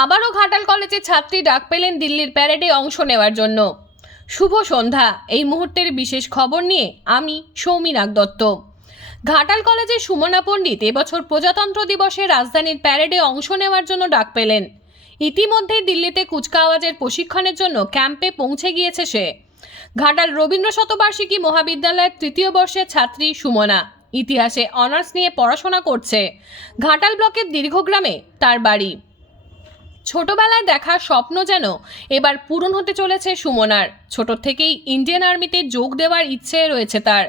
আবারও ঘাটাল কলেজের ছাত্রী ডাক পেলেন দিল্লির প্যারেডে অংশ নেওয়ার জন্য। শুভ সন্ধ্যা। এই মুহূর্তের বিশেষ খবর নিয়ে আমি সৌমি নাগ দত্ত ঘাটাল কলেজের সুমনা পণ্ডিত এবছর প্রজাতন্ত্র দিবসে রাজধানীর প্যারেডে অংশ নেওয়ার জন্য ডাক পেলেন। ইতিমধ্যেই দিল্লিতে কুচকাওয়াজের প্রশিক্ষণের জন্য ক্যাম্পে পৌঁছে গিয়েছে সে। ঘাটাল রবীন্দ্র শতবার্ষিকী মহাবিদ্যালয়ের তৃতীয় বর্ষের ছাত্রী সুমনা। ইতিহাসে অনার্স নিয়ে পড়াশোনা করছে। ঘাটাল ব্লকের দীর্ঘগ্রামে তার বাড়ি। ছোটবেলায় দেখা স্বপ্ন যেন এবার পূরণ হতে চলেছে সুমনার। ছোট থেকেই ইন্ডিয়ান আর্মিতে যোগ দেওয়ার ইচ্ছে রয়েছে তার।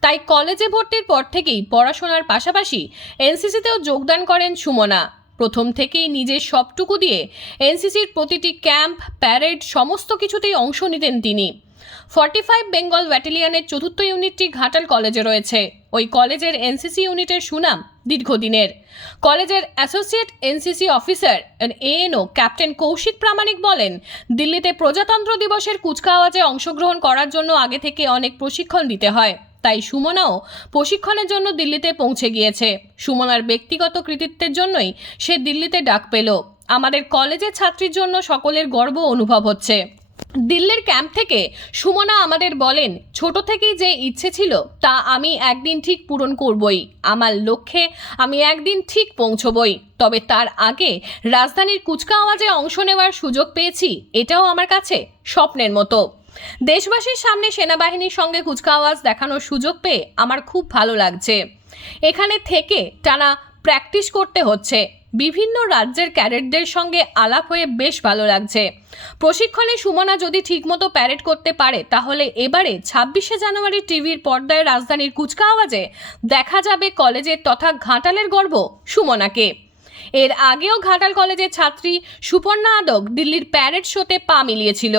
তাই কলেজে ভর্তির পর থেকেই পড়াশোনার পাশাপাশি এনসিসিতেও যোগদান করেন সুমনা। প্রথম থেকেই নিজের সবটুকু দিয়ে এনসিসির প্রতিটি ক্যাম্প, প্যারেড, সমস্ত কিছুতেই অংশ নিতেন তিনি। ফর্টি ফাইভ বেঙ্গল ব্যাটালিয়নের চতুর্থ ইউনিটটি ঘাটাল কলেজে রয়েছে। ওই কলেজের এনসিসি ইউনিটের সুনাম দীর্ঘদিনের। কলেজের associate NCC officer ANO captain Kaushik Pramanik বলেন, দিল্লিতে প্রজাতন্ত্র দিবসের কুচকাওয়াজে অংশগ্রহণ করার জন্য আগে থেকে অনেক প্রশিক্ষণ দিতে হয়। তাই সুমনাও প্রশিক্ষণের জন্য দিল্লিতে পৌঁছে গিয়েছে। সুমনার ব্যক্তিগত কৃতিত্বের জন্যই সে দিল্লিতে ডাক পেল। আমাদের কলেজের ছাত্রীর জন্য সকলের গর্ব অনুভব হচ্ছে। দিল্লির ক্যাম্প থেকে সুমনা আমাদের বলেন, ছোট থেকেই যে ইচ্ছে ছিল, তা আমি একদিন ঠিক পূরণ করবই। আমার লক্ষ্যে আমি একদিন ঠিক পৌঁছবই। তবে তার আগে রাজধানীর কুচকাওয়াজে অংশ নেওয়ার সুযোগ পেয়েছি, এটাও আমার কাছে স্বপ্নের মতো। দেশবাসীর সামনে সেনাবাহিনীর সঙ্গে কুচকাওয়াজ দেখানোর সুযোগ পেয়ে আমার খুব ভালো লাগছে। এখানে থেকে টানা প্র্যাকটিস করতে হচ্ছে। বিভিন্ন রাজ্যের ক্যাডেটদের সঙ্গে আলাপ হয়ে বেশ ভালো লাগছে। প্রশিক্ষণে সুমনা যদি ঠিকমতো প্যারেড করতে পারে, তাহলে এবারে ছাব্বিশে জানুয়ারি টিভির পর্দায় রাজধানীর কুচকাওয়াজে দেখা যাবে কলেজের তথা ঘাটালের গর্ব সুমনাকে। এর আগেও ঘাটাল কলেজের ছাত্রী সুপর্ণা আদক দিল্লির প্যারেড শোতে পা মিলিয়েছিল।